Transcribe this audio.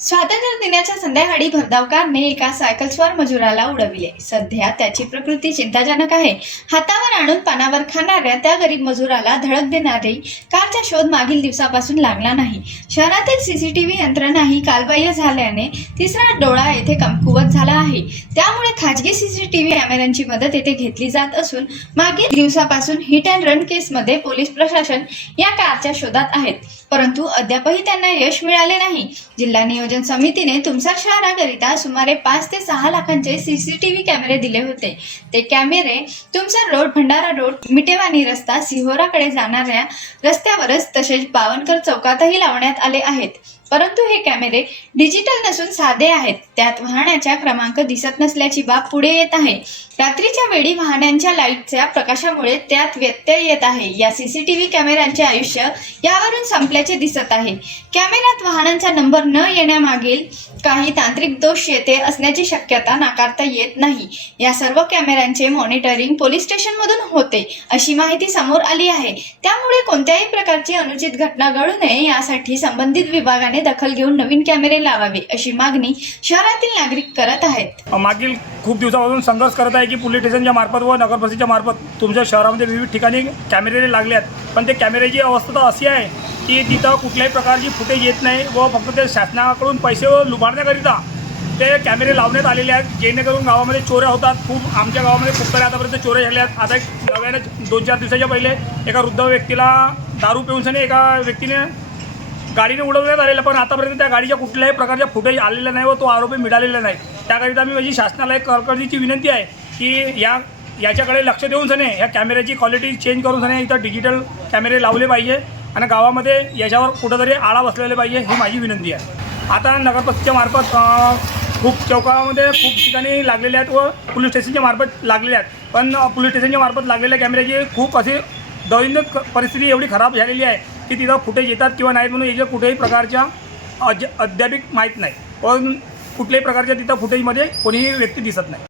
स्वातंत्र्य दिनाच्या संध्याकाळी भरधाव कारने एका सायकलस्वार मजुराला उडविले. सध्या त्याची प्रकृती चिंताजनक आहे. हातावर आणून पानावर खाणाऱ्या त्या गरीब मजुराला धडक देणारी कारचा शोध मागील दिवसापासून लागला नाही. शहरातील सीसीटीव्ही यंत्रणाही कालबाह्य झाल्याने तिसरा डोळा येथे कमकुवत झाला आहे. त्यामुळे खाजगी सीसीटीव्ही कॅमेऱ्यांची मदत येथे घेतली जात असून मागील दिवसापासून हिट अँड रन केसमध्ये पोलीस प्रशासन या कारच्या शोधात आहेत. परंतु अद्यापही त्यांना यश मिळाले नाही. जिल्हा नियोजन समितीने तुमसर शहराकरिता सुमारे पाच ते सहा लाखांचे सीसीटीव्ही कॅमेरे दिले होते. ते कॅमेरे तुमसर रोड भंडारा रोड मिटेवानी रस्ता सिहोराकडे जाणाऱ्या रस्त्यावरच तसेच बावनकर चौकातही लावण्यात आले आहेत. परंतु हे कॅमेरे डिजिटल नसून साधे आहेत. त्यात वाहनाच्या क्रमांक दिसत नसल्याची बाब पुढे येत आहे. रात्रीच्या वेळी वाहनांच्या लाईटच्या प्रकाशामुळे त्यात व्यत्यय येत आहे. या सीसीटीव्ही कॅमेऱ्यांचे आयुष्य यावरून संपल्याचे दिसत आहे. कॅमेऱ्यात वाहनांचा नंबर न येण्यामागील काही तांत्रिक दोष येते असण्याची शक्यता नाकारता येत नाही. या सर्व कॅमेऱ्यांचे मॉनिटरिंग पोलीस स्टेशनमधून होते अशी माहिती समोर आली आहे. त्यामुळे कोणत्याही प्रकारची अनुचित घटना घडू नये यासाठी संबंधित विभागाने दखल घेऊन नवीन कॅमेरे लावावे अशी मागणी शहरातील नागरिक करत आहेत. मागील खूप दिवसापासून संघर्ष करत आहे की पोलीस स्टेशनच्या मार्फत व नगरपरिषदेच्या मार्फत तुमच्या शहरामध्ये विविध ठिकाणी कॅमेरे लागले आहेत. पण ते कॅमेऱ्याची अवस्था तर अशी आहे की तिथं कुठल्याही प्रकारची फुटेज येत नाही व फक्त ते शासनाकडून पैसे लुबाडण्याकरिता ते कॅमेरे लावण्यात आलेले आहेत. जेणेकरून गावामध्ये चोऱ्या होतात. खूप आमच्या गावामध्ये खूप साऱ्या आतापर्यंत चोऱ्या झाल्या आहेत. आता एक नव्याने दोन चार दिवसाच्या पहिले एका वृद्ध व्यक्तीला दारू पिऊनसने एका व्यक्तीने गाडीने उडवण्यात आलेलं पण आतापर्यंत त्या गाडीच्या कुठल्याही प्रकारच्या फुटेज आलेलं नाही व तो आरोपी मिळालेला नाही. त्याकरिता मी माझी शासनाला एक कळकळीची विनंती आहे की या याच्याकडे लक्ष देऊन सने ह्या कॅमेऱ्याची क्वालिटी चेंज करून सने इथं डिजिटल कॅमेरे लावले पाहिजे आणि गावामध्ये याच्यावर कुठंतरी आळा बसलेले पाहिजे ही माझी विनंती आहे. आता नगरपरिषदेच्या मार्फत खूप चौकामध्ये खूप ठिकाणी लागलेले आहेत व पोलीस स्टेशनच्या मार्फत लागलेले आहेत. पण पोलीस स्टेशनच्या मार्फत लागलेल्या कॅमेऱ्याची खूप अशी दैनिक परिस्थिती एवढी खराब झालेली आहे की तिथं फुटेज येतात किंवा नाहीत म्हणून याच्या कुठल्याही प्रकारच्या अज अद्यापिक माहीत नाही. पण कुठल्याही प्रकारच्या तिथं फुटेजमध्ये कोणीही व्यक्ती दिसत नाही.